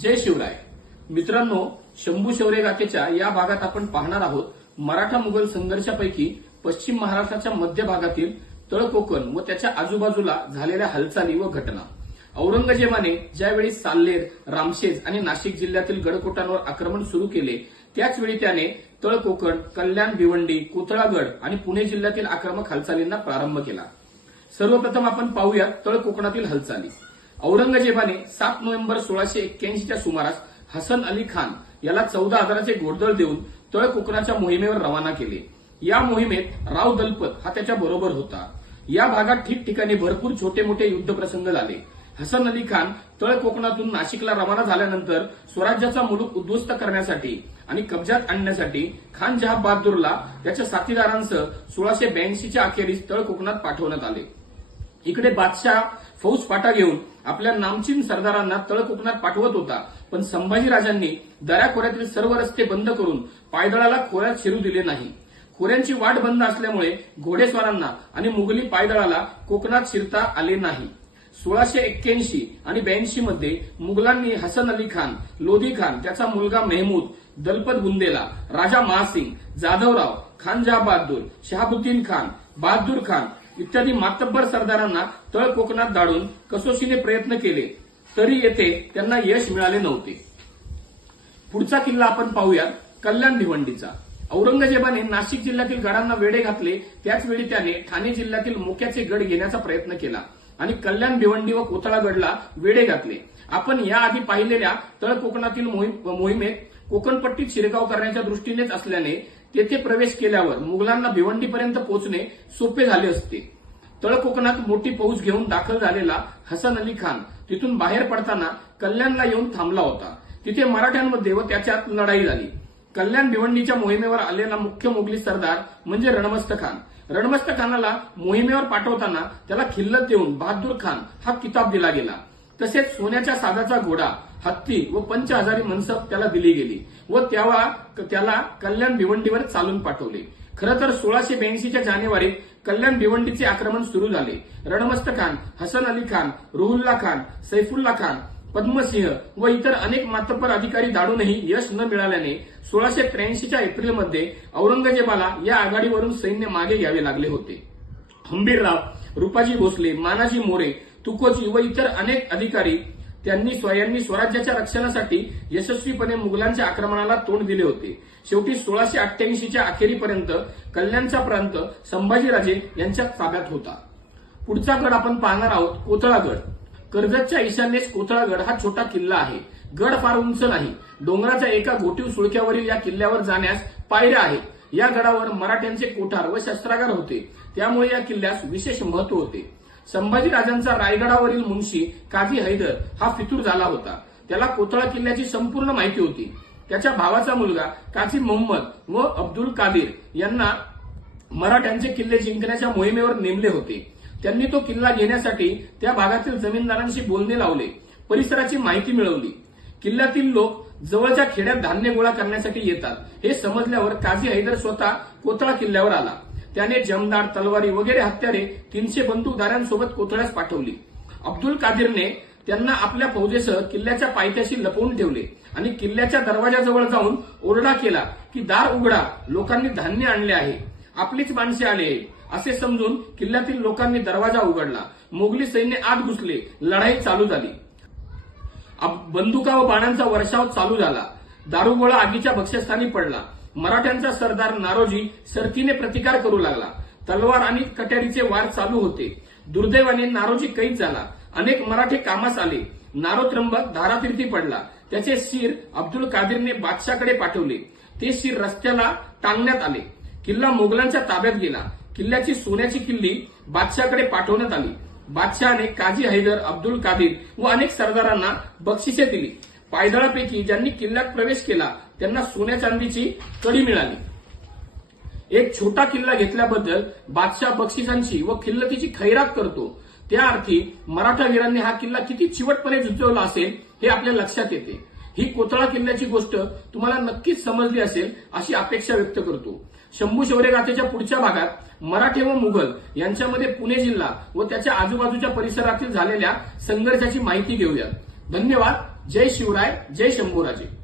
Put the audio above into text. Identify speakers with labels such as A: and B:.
A: जय शिवराय. मित्रांनो शंभू शौर्य गाथेच्या या भागात आपण पाहणार आहोत मराठा मुघल संघर्षापैकी पश्चिम महाराष्ट्राच्या मध्य भागातील तळ कोकण व त्याच्या आजूबाजूला झालेल्या हालचाली व घटना. औरंगजेबाने ज्यावेळी साल्लेर रामशेज आणि नाशिक जिल्ह्यातील गडकोटांवर आक्रमण सुरू केले त्याचवेळी त्याने तळ कोकण कल्याण भिवंडी कोथळागड आणि पुणे जिल्ह्यातील आक्रमक हालचालींना प्रारंभ केला. सर्वप्रथम आपण पाहूया तळ कोकणातील हालचाली. औरंगजेबाने सात नोव्हेंबर सोळाशे एक्क्याऐंशीच्या सुमारास हसन अली खान याला चौदा हजाराचे घोडदळ देऊन तळ कोकणाच्या मोहिमेवर रवाना केले. या मोहिमेत राव दलपत हा त्याच्या बरोबर होता. या भागात ठिकठिकाणी भरपूर छोटे मोठे युद्ध प्रसंग झाले. हसन अली खान तळ कोकणातून नाशिकला रवाना झाल्यानंतर स्वराज्याचा मुलूक उद्ध्वस्त करण्यासाठी आणि कब्जात आणण्यासाठी खान जहाब बहादूरला त्याच्या साथीदारांसह सोळाशे ब्याऐंशीच्या अखेरीस तळ कोकणात पाठवण्यात आले. इकडे बादशाह फौज फाटा घेऊन आपल्या नामचीन सरदारांना तळ कोकणात पाठवत होता. पण संभाजीराजांनी दऱ्याखोऱ्यातील सर्व रस्ते बंद करून पायदळाला खोऱ्यात शिरू दिले नाही. खोऱ्यांची वाट बंद असल्यामुळे घोडेस्वारांना आणि मुघली पायदळाला कोकणात शिरता आले नाही. सोळाशे एक्क्याऐंशी आणि ब्याऐंशी मध्ये मुघलांनी हसन अली खान लोधी खान त्याचा मुलगा मेहमूद दलपत बुंदेला राजा महासिंग जाधवराव खान जहा बहादूर शहाबुद्दीन खान बहादूर खान इत्यादी मातब्बर सरदारांना तळ कोकणात दाडून कसोशीने प्रयत्न केले तरी येथे त्यांना यश मिळाले नव्हते. पुढचा किल्ला आपण पाहूया कल्याण भिवंडीचा. औरंगजेबाने नाशिक जिल्ह्यातील गडांना वेढे घातले त्याच वेळी त्याने ठाणे जिल्ह्यातील मोक्याचे गड घेण्याचा प्रयत्न केला आणि कल्याण भिवंडी व कोथळागडला वेढे घातले. आपण याआधी पाहिलेल्या तळ कोकणातील मोहीम- मोहिमेत कोकणपट्टीत शिरकाव करण्याच्या दृष्टीनेच असल्याने तेथे प्रवेश केल्यावर मुघलांना भिवंडीपर्यंत पोहोचणे सोपे झाले असते. तळ कोकणात मोठी फौज घेऊन दाखल झालेला हसन अली खान तिथून बाहेर पडताना कल्याणला येऊन थांबला होता. तिथे मराठ्यांमध्ये व त्याच्यात लढाई झाली. कल्याण भिवंडीच्या मोहिमेवर आलेला मुख्य मोगली सरदार म्हणजे रणमस्त खान. रणमस्त खानाला मोहिमेवर पाठवताना त्याला खिल्लत देऊन बहादूर खान हा किताब दिला गेला. तसेच सोन्याच्या साधाचा घोडा हत्ती व पंच हजारी मनसब त्याला दिली गेली व तेव्हा त्याला कल्याण भिवंडीवर चालून पाठवले. खरं तर सोळाशे ब्याऐंशीच्या जानेवारीत कल्याण भिवंडीचे आक्रमण सुरू झाले. रणमस्त खान हसन अली खान रुहुल्ला खान सैफुल्ला खान पद्मसिंह व इतर अनेक मातपर अधिकारी दाडूनही यश न मिळाल्याने सोळाशे त्र्याऐंशीच्या एप्रिलमध्ये औरंगजेबाला या आघाडीवरून सैन्य मागे घ्यावे लागले होते. हंबीरराव रुपाजी भोसले मानाजी मोरे तुकोजी व इतर अनेक अधिकारी त्यांनी स्व- यांनी स्वराज्याच्या रक्षणासाठी यशस्वीपणे मुघलांच्या आक्रमणाला तोंड दिले होते. शेवटी सोळाशे अठ्ठ्याऐंशीच्या अखेरीपर्यंत कल्याणचा प्रांत संभाजीराजे यांच्या ताब्यात होता. पुढचा गड आपण पाहणार आहोत कोथळागड. कर्जतच्या ईशान्येस कोथळागड हा छोटा किल्ला आहे. गड फार उंच नाही. डोंगराच्या एका गोटीव सुळक्यावरील या किल्ल्यावर जाण्यास पायऱ्या आहेत. या गडावर मराठ्यांचे कोठार व शस्त्रागार होते. त्यामुळे या किल्ल्यास विशेष महत्त्व होते. संभाजीराजांचा रायगडावरील मुंशी काझी हैदर हा फितूर झाला होता. त्याला कोथळा किल्ल्याची संपूर्ण माहिती होती. त्याच्या भावाचा मुलगा काझी मोहम्मद व अब्दुल कादीर यांना मराठ्यांचे किल्ले जिंकण्याच्या मोहिमेवर नेमले होते. त्यांनी तो किल्ला घेण्यासाठी त्या भागातील जमीनदारांशी बोलणे लावले. परिसराची माहिती मिळवली. किल्ल्यातील लोक जवळच्या खेड्यात धान्य गोळा करण्यासाठी येतात. हे समजल्यावर काझी हैदर स्वतः कोथळा किल्ल्यावर आला. त्याने जमदार तलवारी वगैरे हत्यारे तीनशे बंदूकदारांसोबत कोथळ्यास पाठवली. अब्दुल कादिरने त्यांना आपल्या फौजेसह किल्ल्याच्या पायथ्याशी लपवून ठेवले आणि किल्ल्याच्या दरवाजाजवळ जाऊन ओरडा केला की दार उघडा लोकांनी धान्य आणले आहे. आपलीच माणसे आले असे समजून किल्ल्यातील लोकांनी दरवाजा उघडला. मोगली सैन्य आत घुसले. लढाई चालू झाली. बंदुका व बाणांचा वर्षाव चालू झाला. दारुगोळा आगीच्या बक्षस्थानी पडला. मराठ्यांचा सरदार नारोजी सरतीने प्रतिकार करू लागला. तलवार आणि कट्यारीचे वार चालू होते. दुर्दैवाने नारोजी कैद झाला. अनेक मराठे कामास आले. नारो त्र्यंबक धारातीर्थी पडला. त्याचे शिर अब्दुल कादिरने बादशाकडे पाठवले. ते शिर रस्त्याला टांगण्यात आले. किल्ला मोगलांच्या ताब्यात गेला. किल्ल्याची सोन्याची किल्ली बादशाकडे पाठवण्यात आली. बादशहाने काझी हैदर अब्दुल कादिर व अनेक सरदारांना बक्षिसे दिली. पायदळापैकी ज्यांनी किल्ल्यात प्रवेश केला त्यांना सोन्या चांदीची कडी मिळाली. एक छोटा किल्ला घेतल्याबद्दल बादशाह बक्षिसांची व खिल्लतीची खैरात करतो. त्या अर्थी मराठा वीरांनी हा किल्ला किती चिवटपणे झुजवला असेल हे आपल्या लक्षात येते. ही कोतळा किल्ल्याची गोष्ट तुम्हाला नक्कीच समजली असेल अशी अपेक्षा व्यक्त करतो. शंभू शौर्य गाथेच्या पुढच्या भागात मराठे व मुघल यांच्यामध्ये पुणे जिल्हा व त्याच्या आजूबाजूच्या परिसरातील झालेल्या संघर्षाची माहिती घेऊया. धन्यवाद. जय शिवराय. जय शंभूराजे.